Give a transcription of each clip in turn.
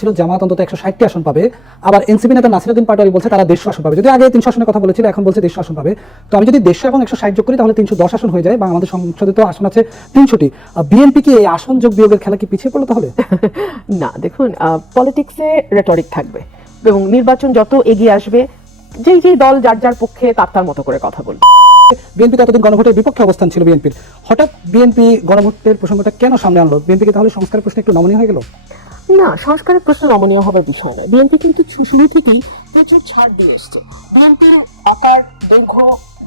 ছিল জামাত অন্তত 160টি আসন পাবে, আবার এনসিপি নেতা নাসিরউদ্দিন পাটোয়ারি বলছে তারা 150 আসন পাবে। যদি আগে 300 আসনের কথা বলেছিল, এখন বলছে 150 আসন পাবে। তো আমি যদি 150 এবং 160 যোগ করি তাহলে 310 আসন হয়ে যায়, বা আমাদের সংসদে তো আসন আছে 300টি। বিএনপি কি এই আসন যোগ বিয়োগের খেলা কি পিছিয়ে পড়লো তাহলে? না, দেখুন, পলিটিক্সে রেটরিক থাকবে এবং নির্বাচন যত এগিয়ে আসবে যেই দল যার যার পক্ষে তার মতো করে কথা বলবে। বিএনপি ততদিন গণভোটের বিপক্ষে অবস্থান ছিল বিএনপির, হঠাৎ বিএনপি গণভোটের প্রসঙ্গটা কেন সামনে আনলো? বিএনপি কি তাহলে সংস্কারের প্রশ্নে একটু নমনীয় হয়ে গেল? না, সংস্কারের প্রশ্ন নমনীয় হবার বিষয় নয়। বিএনপি কিন্তু শুরু থেকেই প্রচুর ছাড় দিয়ে এসছে। বিএনপির আকার, দৈর্ঘ্য,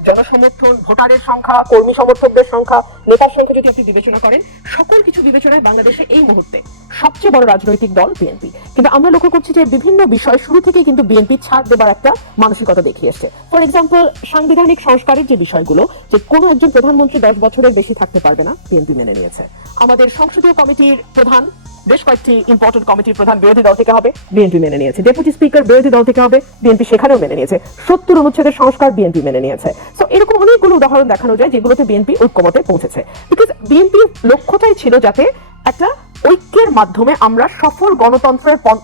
জনসমর্থন, ভোটারের সংখ্যা, কর্মী সমর্থকদের সংখ্যা, নেতার সংখ্যা যদি আপনি বিবেচনা করেন, সকল কিছু বিবেচনায় বাংলাদেশে এই মুহূর্তে সবচেয়ে বড় রাজনৈতিক দল বিএনপি। কিন্তু আমরা লক্ষ্য করছি যে বিভিন্ন বিষয় শুরু থেকেই কিন্তু বিএনপি ছাড় দেবার একটা মানসিকতা দেখিয়ে এসছে। ফর এক্সাম্পল, সাংবিধানিক সংস্কারের যে বিষয়গুলো, যে কোনো একজন প্রধানমন্ত্রী 10 বছরের বেশি থাকতে পারবে না, বিএনপি মেনে নিয়েছে। আমাদের সংসদীয় কমিটির প্রধান, বেশ কয়েকটি ইম্পর্টেন্ট কমিটির প্রধান বিরোধী দল থেকে হবে, বিএনপি মেনে নিয়েছে। ডেপুটি স্পিকার বিরোধী দল থেকে হবে, বিএনপি সেখানেও মেনে নিয়েছে। 70 অনুচ্ছেদের সংস্কার বিএনপি মেনে নিয়েছে। সো এরকম অনেকগুলো উদাহরণ দেখানো যায় যেগুলোতে বিএনপি ঐক্যমতে পৌঁছেছে। বিকজ বিএনপির লক্ষ্যটাই ছিল যাতে একটা ঐক্যের মাধ্যমে আমরা সফল গণতন্ত্রের পথ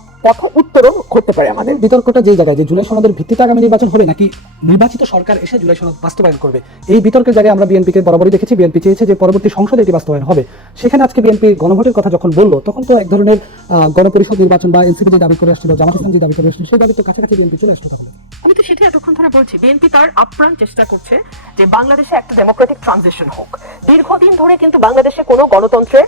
উত্তরণ করতে পারি। আমাদের বিতর্কটা যেই জায়গায়, যে জুলাই সনদের ভিত্তিতে আগামী নির্বাচন হবে নাকি নির্বাচিত সরকার এসে জুলাই সনদ বাস্তবায়ন করবে, এই বিতর্কের জায়গায় আমরা বিএনপিকে বরাবরই দেখেছি বিএনপি চেয়েছে যে পরবর্তী সংসদে এটি বাস্তবায়ন হবে। সেখানে আজকে বিএনপি গণভোটের কথা যখন বললো, তখন তো এক ধরনের গণপরিষদ নির্বাচন বা এনসিপি যে দাবি করে আসছিল, জামাত ইসলাম যে দাবি করে আসছিল, সেই দাবি তো কাছাকাছি বিএনপি চলে আসলো। তাহলে আমি তো সেটা এতক্ষণ ধরে বলছি, বিএনপি তার আপ্রাণ চেষ্টা করছে যে বাংলাদেশে একটা ডেমোক্রেটিক ট্রানজিশন হোক। দীর্ঘদিন ধরে কিন্তু বাংলাদেশে কোনো গণতন্ত্রের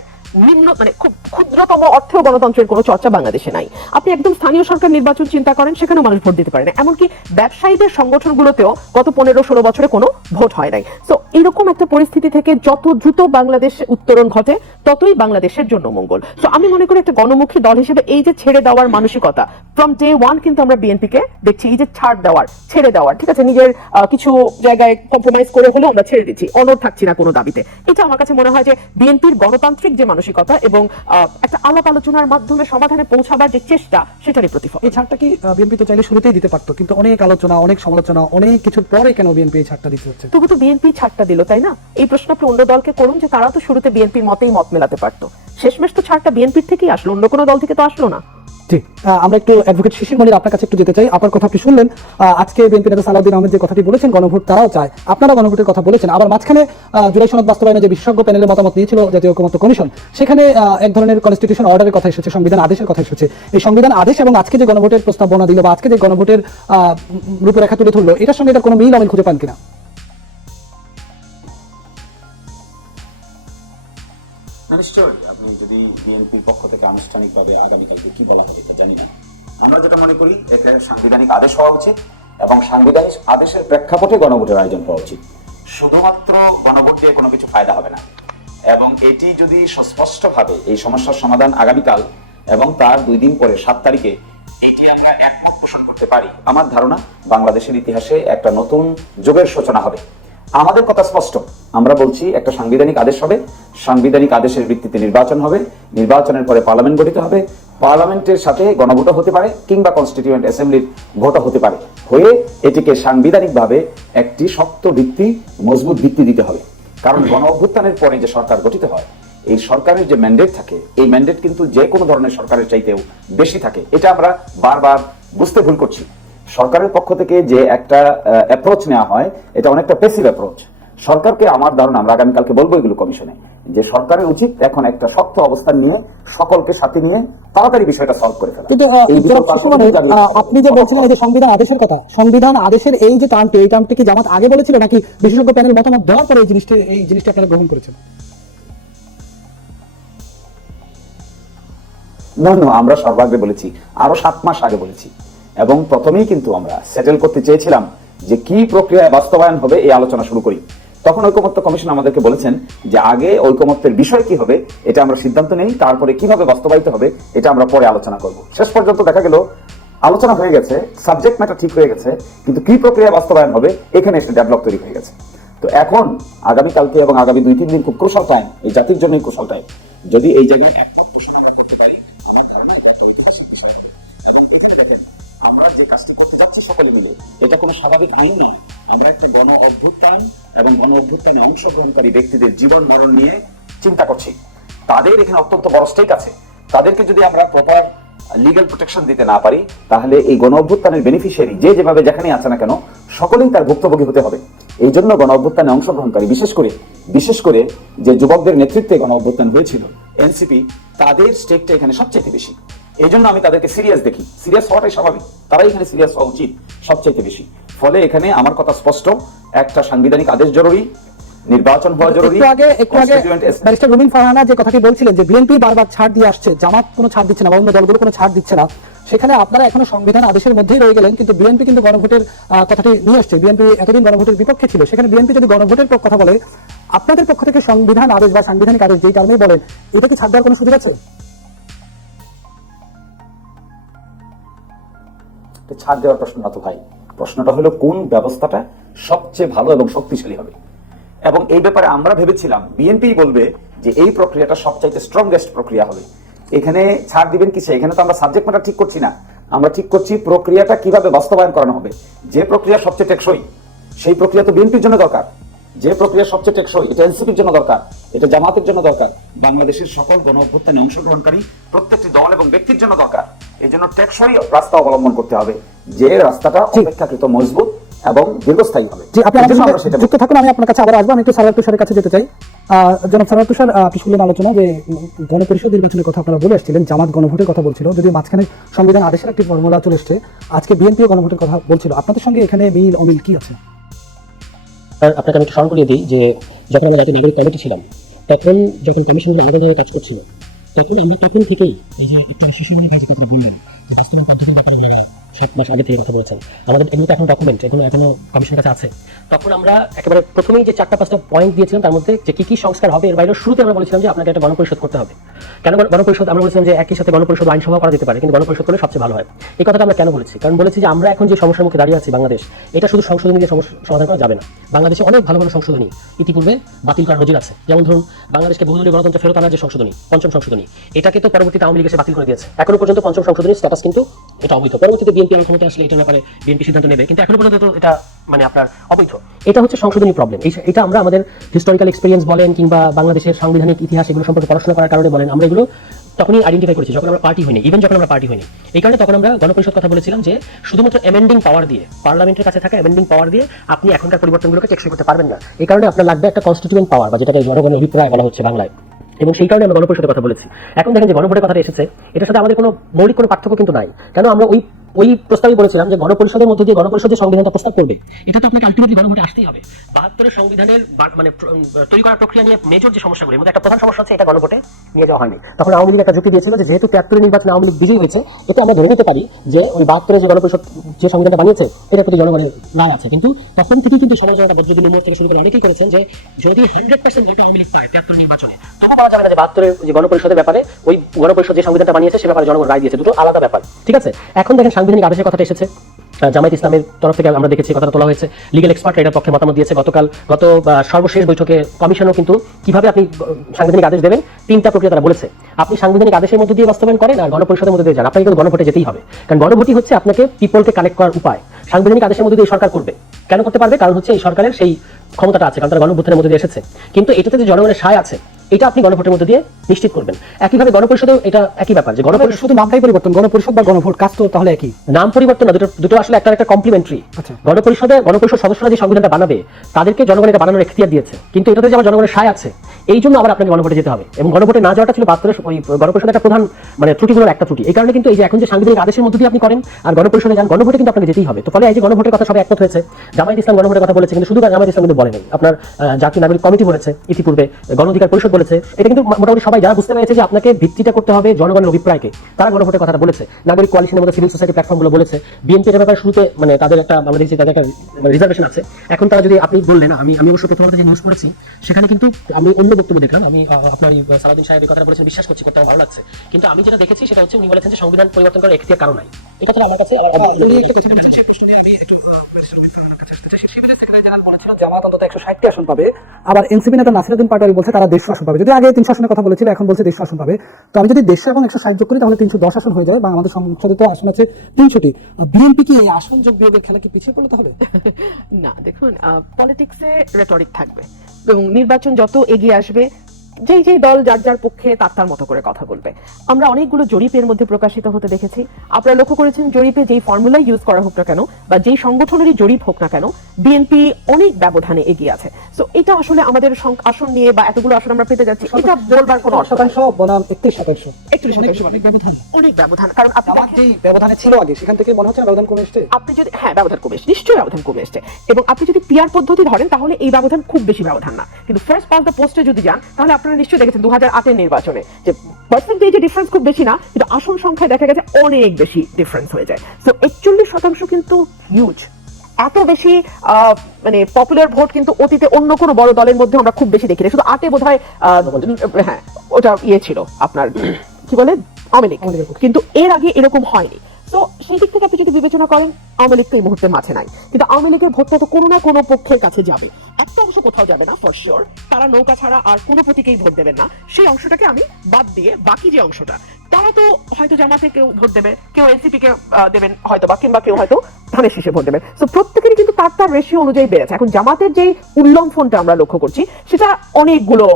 খুব ক্ষুদ্রতম অর্থেও গণতন্ত্রের কোনো চর্চা বাংলাদেশে নাই। আপনি একদম স্থানীয় সরকার নির্বাচন চিন্তা করেন, সেখানেও মানুষ ভোট দিতে পারে না। এমনকি ব্যবসায়ীদের সংগঠনগুলোতেও গত 15-16 বছরে কোনো ভোট হয় নাই। সো এইরকম একটা পরিস্থিতি থেকে যত দ্রুত বাংলাদেশ উত্তরণ ঘটে, ততই বাংলাদেশের জন্য মঙ্গল। সো আমি মনে করি একটা গণমুখী দল হিসেবে এই যে ছেড়ে দেওয়ার মানসিকতা, ফ্রম ডে ওয়ান কিন্তু আমরা বিএনপিকে দেখছি এই যে ছাড় দেওয়ার, ছেড়ে দেওয়ার, ঠিক আছে, নিজের কিছু জায়গায় কম্প্রোমাইজ করে হলেও আমরা ছেড়ে দিচ্ছি, অনড় থাকছি না কোনো দাবিতে। এটা আমার কাছে মনে হয় যে বিএনপির গণতান্ত্রিক যে মানসিকতা এবং একটা আলাপ আলোচনার মাধ্যমে সমাধানে পৌঁছাবার যে চেষ্টা, সেটারই প্রতিফলন। এই ছাড়টা কি বিএনপি তো চাইলে শুরুতেই দিতে পারতো, কিন্তু অনেক আলোচনা, অনেক সমালোচনা, অনেক কিছুর পরে কেন বিএনপি এই ছাড়টা দিতে হচ্ছে? তবু তো বিএনপি ছাড়টা দিল, তাই না? এই প্রশ্ন আপনি অন্য দলকে করুন যে তারা তো শুরুতে বিএনপির মতেই মত মেলাতে পারতো। শেষমেশ তো ছাড়টা বিএনপির থেকেই আসলো, অন্য কোনো দল থেকে তো আসলো না। জি, আমরা একটু অ্যাডভোকেট শিশির মনির আপনার কাছে একটু যেতে চাই। আপনার কথা আপনি শুনলেন, আজকে বিএনপি নেতা সালাউদ্দিন আহমেদ যে কথাটি বলেছেন, গণভোট তারাও চায়, আপনারা গণভোটের কথা বলেছেন। আবার মাঝখানে জুলাই সনদ বাস্তবায়নে যে বিশেষজ্ঞ প্যানেলের মতামত নিয়েছিল জাতীয় ঐকমত্য কমিশন, সেখানে এক ধরনের কনস্টিটিউশন অর্ডারের কথা এসেছে, সংবিধান আদেশের কথা এসেছে। এই সংবিধান আদেশ এবং আজকে যে গণভোটের প্রস্তাবনা দিল বা আজকে যে গণভোটের রূপরেখা তুলে ধরলো, এটার সঙ্গে এটার কোনো মিল অমিল খুঁজে পান কিনা? নিশ্চয়ই, আপনি যদি বিএনপির পক্ষ থেকে আনুষ্ঠানিকভাবে আগামীকালকে কি বলা হবে এটা জানি না। আমরা যেটা মনে করি, এটা সাংবিধানিক আদেশ হওয়া উচিত এবং সাংবিধানিক আদেশের প্রেক্ষাপটে গণভোটের আয়োজন করা উচিত। শুধুমাত্র গণভোট দিয়ে কোনো কিছু ফায়দা হবে না, এবং এটি যদি সুস্পষ্টভাবে এই সমস্যার সমাধান আগামীকাল এবং তার 2 দিন পরে 7 তারিখে এটি আমরা একমত পোষণ করতে পারি, আমার ধারণা বাংলাদেশের ইতিহাসে একটা নতুন যুগের সূচনা হবে। আমাদের কথা স্পষ্ট, আমরা বলছি একটা সাংবিধানিক আদেশ হবে, সাংবিধানিক আদেশের ভিত্তিতে নির্বাচন হবে, নির্বাচনের পরে পার্লামেন্ট গঠিত হবে, পার্লামেন্টের সাথে গণভোটও হতে পারে কিংবা কনস্টিটিউয়েন্ট অ্যাসেম্বলির ভোটও হতে পারে, হয়ে এটিকে সাংবিধানিকভাবে একটি শক্ত ভিত্তি, মজবুত ভিত্তি দিতে হবে। কারণ গণ অভ্যুত্থানের পরে যে সরকার গঠিত হয়, এই সরকারের যে ম্যান্ডেট থাকে, এই ম্যান্ডেট কিন্তু যে কোনো ধরনের সরকারের চাইতেও বেশি থাকে। এটা আমরা বারবার বুঝতে ভুল করছি। সরকারের পক্ষ থেকে যে একটা অ্যাপ্রোচ নেওয়া হয়, এটা অনেকটা প্যাসিভ অ্যাপ্রোচ। সরকারকে, আমার ধারণা, আমরা আগামীকালকে বলবো এগুলো কমিশনে, যে সরকারের উচিত এখন একটা শক্ত অবস্থান নিয়ে সকলকে সাথে নিয়ে তাড়াতাড়ি বিষয়টা সলভ করে ফেলা। কিন্তু আপনি যে বলছিলেন এই যে সংবিধান আদেশের কথা, সংবিধান আদেশের এই যে টার্মটি, এই টার্মটি কি জামাত আগে বলেছিল নাকি বিশেষজ্ঞ প্যানেল মতামত দেওয়ার পরে এই জিনিসটা আপনারা গ্রহণ করেছেন? না, আমরা সর্বাগ্রে বলেছি, আরো 7 মাস আগে বলেছি, এবং প্রথমেই কিন্তু আমরা সেটেল করতে চেয়েছিলাম যে কি প্রক্রিয়ায় বাস্তবায়ন হবে এই আলোচনা শুরু করি। তখন ঐকমত্য কমিশন আমাদেরকে বলেছেন যে আগে ঐকমত্যের বিষয় কি হবে এটা আমরা সিদ্ধান্ত নেই, তারপরে কিভাবে বাস্তবায়িত হবে এটা আমরা পরে আলোচনা করব। শেষ পর্যন্ত দেখা গেল আলোচনা হয়ে গেছে, সাবজেক্ট ম্যাটার ঠিক হয়ে গেছে, কিন্তু কি প্রক্রিয়ায় বাস্তবায়ন হবে এখানে এসে ডেভেলপ তৈরি হয়ে গেছে। তো এখন আগামীকালকে এবং আগামী 2-3 দিন খুব ক্রুশাল টাইম, এই জাতির জন্য ক্রুশাল টাইম। যদি এই জায়গায় একমত পোষণ আমরা করতে পারি, আমার ধারণা এটা একটা ঐতিহাসিক বিষয়। আমরা যে কাজটা করতে যাচ্ছি সকলে মিলে, এটা কোনো স্বাভাবিক আইন নয়। আমরা একটা গণ অভ্যুত্থান এবং গণ অভ্যুত্থানে অংশগ্রহণকারী ব্যক্তিদের জীবন মরণ নিয়ে চিন্তা করছি। তাদের এখানে অত্যন্ত বড় স্টেক আছে। তাদেরকে যদি আমরা প্রপার লিগ্যাল প্রোটেকশন দিতে না পারি, তাহলে এই গণ অভ্যুত্থানের বেনিফিশিয়ারি যে যেভাবে যেখানেই আছে না কেন সকলেই তার ভুক্তভোগী হতে হবে। এই জন্য গণ অভ্যুত্থানে অংশগ্রহণকারী বিশেষ করে যে যুবকদের নেতৃত্বে গণ অভ্যুত্থান হয়েছিল এনসিপি, তাদের স্টেকটা এখানে সবচেয়ে বেশি। এই জন্য আমি তাদেরকে সিরিয়াস দেখি, সিরিয়াস হওয়াটাই স্বাভাবিক, তারাই এখানে সিরিয়াস হওয়া উচিত সবচেয়ে বেশি। ফলে এখানে আমার কথা স্পষ্ট, একটা সাংবিধানিক আদেশ জরুরি, নির্বাচন হওয়া জরুরি। একটু আগে ব্যারিস্টার রুমিন ফারহানা যে কথাটি বলছিলেন যে বিএনপি বারবার ছাড় দিয়ে আসছে, জামাত কোনো ছাড় দিচ্ছে না বা অন্য দলগুলো কোনো ছাড় দিচ্ছে না, সেখানে আপনারা এখনো সংবিধান আদেশের মধ্যেই রয়ে গেলেন, কিন্তু বিএনপি কিন্তু গণভোটের কথাটি নিয়ে আসছে। বিএনপি এতদিন গণভোটের বিপক্ষে ছিল, সেখানে বিএনপি যদি গণভোটের কথা বলে, আপনাদের পক্ষ থেকে সংবিধান আদেশ বা সাংবিধানিক আদেশ যেই টার্মেই বলেন, এটা কি ছাড় দেওয়ার কোনো সুযোগ আছে? ছাড় দেওয়ার প্রশ্ন না তো ভাই, প্রশ্নটা হলো কোন ব্যবস্থাটা সবচেয়ে ভালো এবং শক্তিশালী হবে। এবং এই ব্যাপারে আমরা ভেবেছিলাম বিএনপি বলবে যে এই প্রক্রিয়াটা সবচাইতে স্ট্রংগেস্ট প্রক্রিয়া হবে। এখানে ছাড় দিবেন কিসে? এখানে তো আমরা সাবজেক্ট ম্যাটার ঠিক করছি না, আমরা ঠিক করছি প্রক্রিয়াটা কিভাবে বাস্তবায়ন করানো হবে। যে প্রক্রিয়া সবচেয়ে টেকসই সেই প্রক্রিয়া তো বিএনপির জন্য দরকার, যে প্রক্রিয়া সবচেয়ে টেকসই এটা এনসিপির জন্য দরকার, এটা জামাতের জন্য দরকার, বাংলাদেশের সকল গণ অভ্যুত্থানে অংশগ্রহণকারী প্রত্যেকটি দল এবং ব্যক্তির জন্য দরকার। এই জন্য টেকসই রাস্তা অবলম্বন করতে হবে, যে রাস্তাটা অপেক্ষাকৃত মজবুত এবং দীর্ঘস্থায়ী হবে। জি, আপনি আমাদের সঙ্গে যুক্ত থাকুন, আমি আপনার কাছে আবার আসবো। আমি একটু সারোয়ার তুষারের কাছে যেতে চাই। জনাব সারোয়ার তুষার, আপনি শুনলেন আলোচনা যে গণপরিষদ নির্বাচনের কথা আপনারা বলে আসছিলেন, জামাত গণভোটের কথা বলছিল, যদিও মাঝখানে সংবিধান আদেশের একটি ফর্মুলা চলে এসছে, আজকে বিএনপিও গণভোটের কথা বলছিল। আপনাদের সঙ্গে এখানে মিল অমিল কি আছে? আপনাকে আমি একটু স্মরণ করিয়ে দিই যে যখন আমরা জাতীয় নাগরিক কমিটি ছিলাম, তখন যখন কমিশনের আবেদনের কাজ করছিল, তখন আমরা তখন থেকেই এই যে একটু শিশুমূলক কাজ করতে বললাম, বাস্তবায়ন পদ্ধতির ব্যাপারে আমরা 7 মাস আগে থেকে কথা বলেছেন, আমাদের এগুলো তো এখন ডকুমেন্ট, এখনো কমিশনের কাছে আছে। তখন আমরা একেবারে প্রথমেই যে 4-5টা পয়েন্ট দিয়েছিলাম, তার মধ্যে যে কি সংস্কার হবে এর বাইরে শুরুতে আমরা বলেছিলাম যে আপনাকে একটা গণপরিষদ করতে হবে। কেন গণপরিষদ? আমরা বলেছিলাম যে একই সাথে গণপরিষদ আইনসভা করা যেতে পারে, কিন্তু গণপরিষদ করলে সবচেয়ে ভালো হয়। এই কথাটা আমরা কেন বলেছি? কারণ বলেছি যে আমরা এখন যে সমস্যার মুখে দাঁড়িয়ে আছি বাংলাদেশ, এটা শুধু সংশোধনী দিয়ে সমাধান করা যাবে না। বাংলাদেশে অনেক ভালো ভালো সংশোধনী ইতিপূর্বে বাতিল করার নজির আছে। যেমন ধরুন, বাংলাদেশকে বহুদলীয় গণতন্ত্র ফেরত আনার যে সংশোধনী, 5ম সংশোধনী, এটাকে তো পরবর্তীতে আওয়ামী লীগ এসে বাতিল করে দিয়েছে। এখনো পর্যন্ত 5ম সংশোধনীর স্ট্যাটাস কিন্তু এটা অবৈধ। পরবর্তীতে বিএনপি আমার ক্ষমতা আসলে এটার ব্যাপারে বিএনপি সিদ্ধান্ত নেবে, কিন্তু এখনো পর্যন্ত এটা মানে আপনার অবৈধ। এটা হচ্ছে সংশোধনী প্রবলেম। এটা আমরা আমাদের হিস্টোরিক্যাল এক্সপেরিয়েন্স বলেন কিংবা বাংলাদেশের সাংবিধানিক ইতিহাস এগুলো সম্পর্কে পড়াশোনা করার কারণে বলেন, আমরা এগুলো তখনই আইডেন্টিফাই করেছি যখন আমরা পার্টি হইনি, ইভেন যখন আমরা পার্টি হইনি। এই কারণে তখন আমরা গণপরিষদ কথা বলেছিলাম যে শুধুমাত্র অ্যামেন্ডিং পাওয়ার দিয়ে, পার্লামেন্টের কাছে থাকা অ্যামেন্ডিং পাওয়ার দিয়ে আপনি এখনকার পরিবর্তনগুলোকে টেকসই করতে পারবেন না। এই কারণে আপনার লাগবে একটা কনস্টিটিউয়েন্ট পাওয়ার, বা যেটাকে জনগণের অভিপ্রায় বলা হচ্ছে বাংলায়। এবং সেই কারণে আমরা গণপরিষদের কথা বলেছি। এখন দেখেন যে গণভোটের কথাটা এসেছে, এটার সাথে আমাদের কোনো মৌলিক কোনো পার্থক্য কিন্তু নাই। কেন? আমরা ওই প্রস্তাবই বলেছিলাম যে গণপরিষদের মধ্যে দিয়ে গণপরিষদ যে সংবিধানটা প্রস্তাব করবে, এটা তো আপনাকে আলটিমেটলি গণভোটে আসতেই হবে। 72 সংবিধানের মানে তৈরি করার প্রক্রিয়া নিয়ে মেজর যে সমস্যাগুলোর মধ্যে একটা প্রধান সমস্যা হচ্ছে এটা গণভোটে নিয়ে যাওয়া হয়নি। তখন আওয়ামী লীগ একটা যুক্তি দিয়েছিল যে যেহেতু 73 নির্বাচনে আওয়ামী লীগ বিজয়ী হয়েছে, এতে আমরা ধরে নিতে পারি যে ওই 72 যে গণপরিষদ যে সংবিধানটা বানিয়েছে এটার প্রতি জনগণের রায় আছে। কিন্তু তখন থেকেই কিন্তু সমালোচনাটা বজ্রদুল মোড় থেকে শুরু করে অনেকেই করেছেন যে যদি 100% ভোট আওয়ামী লীগ পায় 73 নির্বাচনে, তবু বলা যাবে না যে 72 যে গণপরিষদের ব্যাপারে ওই গণপরিষদ যে সংবিধানটা বানিয়েছে সে ব্যাপারে জনগণ রায় দিয়েছে। দুটো আলাদা ব্যাপার, ঠিক আছে? এখন দেখেন সাংবিধানিক আদেশের কথাটা এসেছে, জামায়াত ইসলামের তরফ থেকে আমরা দেখেছি কথাটা তোলা হয়েছে, লিগ্যাল এক্সপার্ট এটার পক্ষে মতামত দিয়েছে। গত সর্বশেষ বৈঠকে কমিশনও কিন্তু কিভাবে আপনি সাংবিধানিক আদেশ দেবেন 3টা প্রক্রিয়া তারা বলেছে। আপনি সাংবিধানিক আদেশের মধ্যে দিয়ে বাস্তবায়ন করেন আর গণপরিষদের মধ্যে দিয়ে যান, আপনাকে কিন্তু গণভোটে যেতেই হবে। কারণ গণভোটই হচ্ছে আপনাকে পিপলকে কানেক্ট করার উপায়। সাংবিধানিক আদেশের মধ্যে দিয়ে সরকার করবে, কেন করতে পারবে? কারণ হচ্ছে এই সরকারের সেই ক্ষমতাটা আছে, কারণ তারা গণভোটের মধ্যে দিয়ে এসেছে। কিন্তু এটাতে যে জনগণের সায় আছে এটা আপনি গণভোটের মধ্যে দিয়ে নিশ্চিত করবেন। একইভাবে গণপরিষদেও এটা একই ব্যাপার, যে গণপরিষদ শুধু নামটাই পরিবর্তন, গণপরিষদ বা গণভোট কাজ তো তাহলে একই। নাম পরিবর্তন না, দুটো আসলে একটা কমপ্লিমেন্টারি। গণপরিষদ সদস্যরা যে সংবিধানটা বানাবে তাদেরকে জনগণ এটা বানানোর এখতিয়ার দিয়েছে, কিন্তু এটাতে যে আমার জনগণের সায় আছে, এই জন্য আবার আপনাকে গণভোটে যেতে হবে। এবং গণভোটে না যাওয়াটা ছিল 72 ওই গণপরিষদের একটা প্রধান মানে ত্রুটিগুলোর একটা ত্রুটি। এই কারণে কিন্তু এই যে এখন যে সাংবিধানিক আদেশের মধ্যে দিয়ে আপনি করেন আর গণপরিষদে যান, গণভোটে কিন্তু আপনাকে যেতেই হবে। তো ফলে এই যে গণভোটের কথা সবাই একমত হয়েছে। জামায়াত ইসলাম গণভোটের কথা বলেছে, কিন্তু শুধু জামায়াত ইসলাম কিন্তু বলেনি, আপনার জাতীয় নাগরিক কমিটি বলেছে, ইতিপূর্বে গণ অধিকার পরিষদ বলেছে। এটা কিন্তু মোটামুটি সবাই যারা বুঝতে পেরেছে যে আপনাকে ভিত্তিটা করতে হবে জনগণের অভিপ্রায়কে, তারা গণভোটের কথাটা বলেছে। নাগরিক কোয়ালিশনের মধ্যে সিভিল সোসাইটি প্ল্যাটফর্মগুলো বলেছে। বিএনপি এর ব্যাপারে শুরুতে মানে তাদের একটা আমরা দেখছি তাদের একটা রিজার্ভেশন আছে। এখন তারা যদি আপনি বললেন, আমি অবশ্য প্রথম যে নিউজ পড়েছি সেখানে কিন্তু আমি অন্য বক্তব্য দেখলাম। আমি আপনার সালাউদ্দিন সাহেব এই কথাটা বলেছেন, বিশ্বাস করছি, করতে ভালো লাগছে। কিন্তু আমি যেটা দেখেছি সেটা হচ্ছে উনি বলেছেন যে সংবিধান পরিবর্তন করার এখতিয়ার কারণ নাই। এই কথাটা আমার কাছে জামাত অন্তত 160টি আসন পাবে, আবার এনসিপি নেতা নাসিরউদ্দিন পাটোয়ারি বলছে তারা 150 আসন পাবে। যদি আগে 300 আসনের কথা বলেছিল, এখন বলছে 150 আসন পাবে। তো আমি যদি 150 এবং 160 যোগ করি তাহলে 310 আসন হয়ে যায়, বা আমাদের সংসদে তো আসন আছে 300টি। বিএনপি কি এই আসন যোগ বিয়োগের খেলা কি পিছিয়ে পড়তে হবে? না, দেখুন, পলিটিক্সে রেটরিক থাকবে এবং নির্বাচন যত এগিয়ে আসবে যেই যেই দল যার যার পক্ষে তার তার মতো করে কথা বলবে। আমরা অনেকগুলো জরিপের মধ্যে প্রকাশিত হতে দেখেছি। আপনারা লক্ষ্য করেছেন জরিপে যেই ফর্মুলা ইউজ করা হোক না কেন বা যেই সংগঠনেরই জরিপ হোক না কেন, বিএনপি অনেক ব্যবধানে এগিয়ে আছে। সো এটা আসলে আমাদের আসন নিয়ে বা এতগুলো আসন আমরা পেতে যাচ্ছি, এটা বলবার কোনো অর্থ নেই। 10% বনাম 31%। 31% অনেক ব্যবধান। অনেক ব্যবধান। কারণ আপনি জামাত দেখেন, যেই ব্যবধানে ছিল আগে সেখান থেকে মনে হচ্ছে না ব্যবধান কমে এসেছে। আপনি যদি ব্যবধান কমে এসেছে, নিশ্চয়ই ব্যবধান কমে এসেছে। এবং আপনি যদি পিআর পদ্ধতি ধরেন তাহলে এই ব্যবধান খুব বেশি ব্যবধান না, কিন্তু ফার্স্ট পাস দ্য পোস্টে যদি যান তাহলে আপনারা নিশ্চয়ই দেখেছেন 2008 নির্বাচনে যে পার্সেন্টেজে ডিফারেন্স খুব বেশি না, কিন্তু আসন সংখ্যায় দেখা গেছে অনেক বেশি ডিফারেন্স হয়ে যায়। সো 41% কিন্তু হিউজ। এত বেশি মানে পপুলার ভোট কিন্তু অতীতে অন্য কোনো বড় দলের মধ্যে আমরা খুব বেশি দেখিনি। শুধু 8 বোধহয় হ্যাঁ ওটা ছিল আপনার কি বলে আওয়ামী লীগ, কিন্তু এর আগে এরকম হয়নি। তো সেই দিক থেকে আপনি যদি বিবেচনা করেন আওয়ামী লীগ তো এই মুহূর্তে মাঠে নাই, কিন্তু আওয়ামী লীগের ভোটটা তো কোনো না কোনো পক্ষের কাছে যাবে। একটা অংশ কোথাও যাবে না ফর শিওর, তারা নৌকা ছাড়া আর কোনো প্রতীকেই ভোট দেবেন না। সেই অংশটাকে আমি বাদ দিয়ে বাকি যে অংশটা, তারা তো হয়তো জামাতে কেউ ভোট দেবে, কেউ এনসিপি কে দেবেন হয়তো বা, কিংবা কেউ হয়তো ধানের শীষে ভোট দেবেন। তো প্রত্যেকেরই কিন্তু তার তার রেশিও অনুযায়ী বেড়েছে। এখন জামাতের যে উল্লম্ফনটা আমরা লক্ষ্য করছি সেটা অনেকগুলো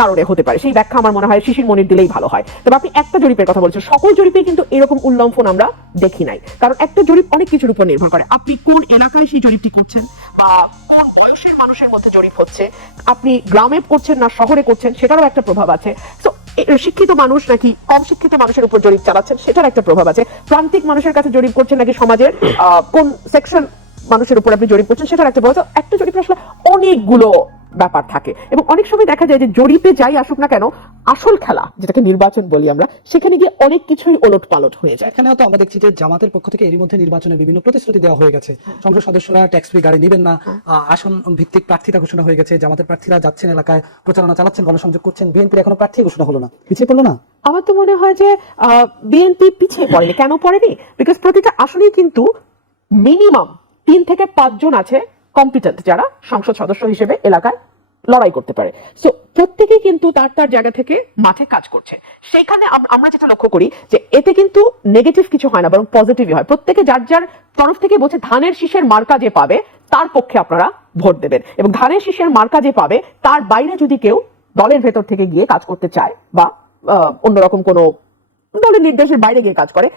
কারণে হতে পারে, সেই ব্যাখ্যা আমার মনে হয় শিশির মনির দিলেই ভালো হয়। তবে আপনি একটা জরিপের কথা বলছেন, সকল জরিপে কিন্তু এরকম উল্লম্ফন আমরা দেখি নাই। কারণ একটা জরিপ অনেক কিছুর উপর নির্ভর করে, আপনি কোন এলাকায় সেই জরিপটি করছেন বা কোন বয়সের মানুষের মধ্যে জরিপ হচ্ছে, আপনি গ্রামে করছেন না শহরে করছেন সেটারও একটা প্রভাব আছে। তো শিক্ষিত মানুষ নাকি কম শিক্ষিত মানুষের উপর জরিপ চালাচ্ছেন সেটার একটা প্রভাব আছে। প্রান্তিক মানুষের কাছে জরিপ করছেন নাকি সমাজের কোন সেকশন মানুষের উপর আপনি জরিপ করছেন সেটার একটা প্রভাব। একটা জরিপে আসলে অনেকগুলো ব্যাপার থাকে এবং অনেক সময় দেখা যায় যে জরিপে যাই আসুক না কেন, আসল খেলা যেটাকে নির্বাচন বলি আমরা, সেখানে গিয়ে অনেক কিছুই ওলট পালট হয়ে যায়। এখানেও তো আমরা দেখছি যে জামাতের পক্ষ থেকে এরই মধ্যে নির্বাচনে বিভিন্ন প্রতিশ্রুতি দেওয়া হয়ে গেছে। সংসদ সদস্যরা ট্যাক্স ফ্রি গাড়ি নেবেন না, আসন ভিত্তিক প্রার্থিতা ঘোষণা হয়ে গেছে, জামাতের প্রার্থীরা যাচ্ছেন এলাকায় প্রচারণা চালাচ্ছেন, গণসংযোগ করছেন। বিএনপির এখনো প্রার্থী ঘোষণা হলো না, পিছিয়ে পড়লো না? আমার তো মনে হয় যে বিএনপি পিছিয়ে পড়েনি। কেন পড়েনি? বিকজ প্রতিটা আসনেই কিন্তু মিনিমাম 3 থেকে 5 জন আছে কম্পিটেন্ট, যারা সংসদ সদস্য হিসেবে এলাকায় লড়াই করতে পারে। সো প্রত্যেকেই কিন্তু তার তার জায়গা থেকে মাঠে কাজ করছে। সেইখানে আমরা যেটা লক্ষ্য করি যে এতে কিন্তু নেগেটিভ কিছু হয় না, বরং পজিটিভই হয়। প্রত্যেকে যার যার তরফ থেকে বলছে ধানের শীষের মার্কা যে পাবে তার পক্ষে আপনারা ভোট দেবেন, এবং ধানের শীষের মার্কা যে পাবে তার বাইরে যদি কেউ দলের ভেতর থেকে গিয়ে কাজ করতে চায় বা অন্যরকম কোনো দলের নির্দেশের বাইরে গিয়ে কাজ করে,